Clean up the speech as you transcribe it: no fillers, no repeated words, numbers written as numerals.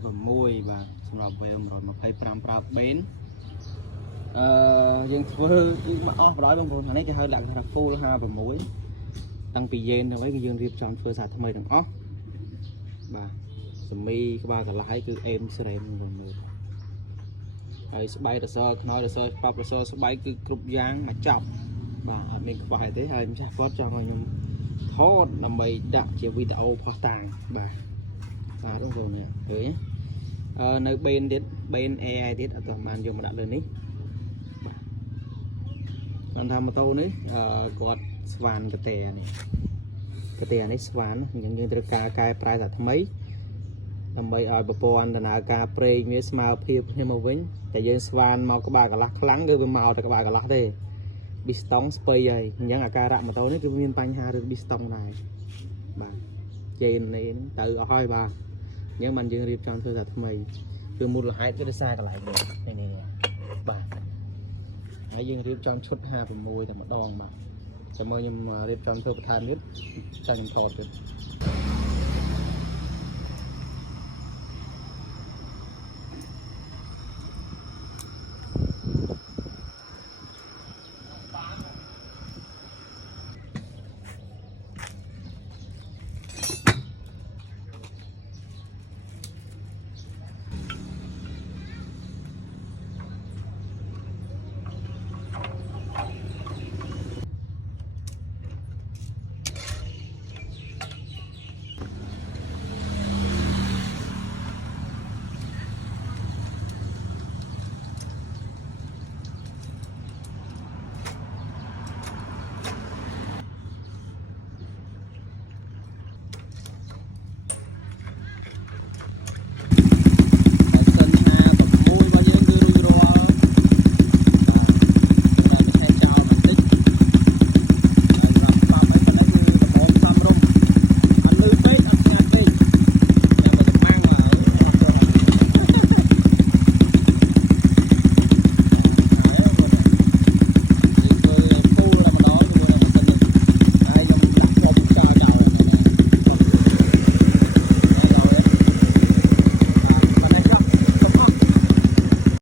5 6បាទសម្រាប់ពេល125ប្រើបេនយើងធ្វើគឺមកអស់បណ្ដោយបងប្អូននេះគេហៅលក្ខណៈ full 56តាំងពីយេនទៅហើយគឺយើងរៀបចំធ្វើសារថ្មីទាំងអស់បាទសមីក្បាលកន្លះហើយគឺអេមស្រែមបងប្អូនមើលហើយស្បែករសខ្នើយរសប៉ាប់រសស្បែកគឺគ្រប់យ៉ាងមកចប់បាទអត់មានខ្វះទេហើយម្ចាស់គាត់ចង់ឲ្យខ្ញុំថតដើម្បីដាក់ជាវីដេអូផុសតាំងបាទបងប្អូននេះឃើញនៅបេនទៀតបេន AI ទៀតអត់ទាន់បានយកមកដាក់លើនេះគាត់ថាម៉ូតូនេះគាត់ស្វានកតេនេះស្វានអញ្ចឹងយើងត្រូវការកែប្រែថាថ្មីដើម្បីឲ្យប្រព័ន្ធដំណើរការប្រេងវាស្មើភាពគ្នាមកវិញតែយើងស្វានមកក្បាលកន្លះខ្លាំងគឺវាមកតែក្បាលកន្លះទេប៊ីស្តុងស្ពៃហើយអញ្ចឹងអាការៈម៉ូតូនេះគឺមានបញ្ហារឿងប៊ីស្តុងដែរបាទជេននេះទៅអស់ហើយបាទអញ្ចឹងបានយើងរៀបចំធ្វើថាថ្មីគឺមូលហេតុគឺដោយសារកន្លែងនេះបាទហើយយើងរៀបចំឈុត56តែម្ដងបាទចាំមើលខ្ញុំរៀបចំធ្វើបន្ថែមទៀតតែខ្ញុំថតទៀត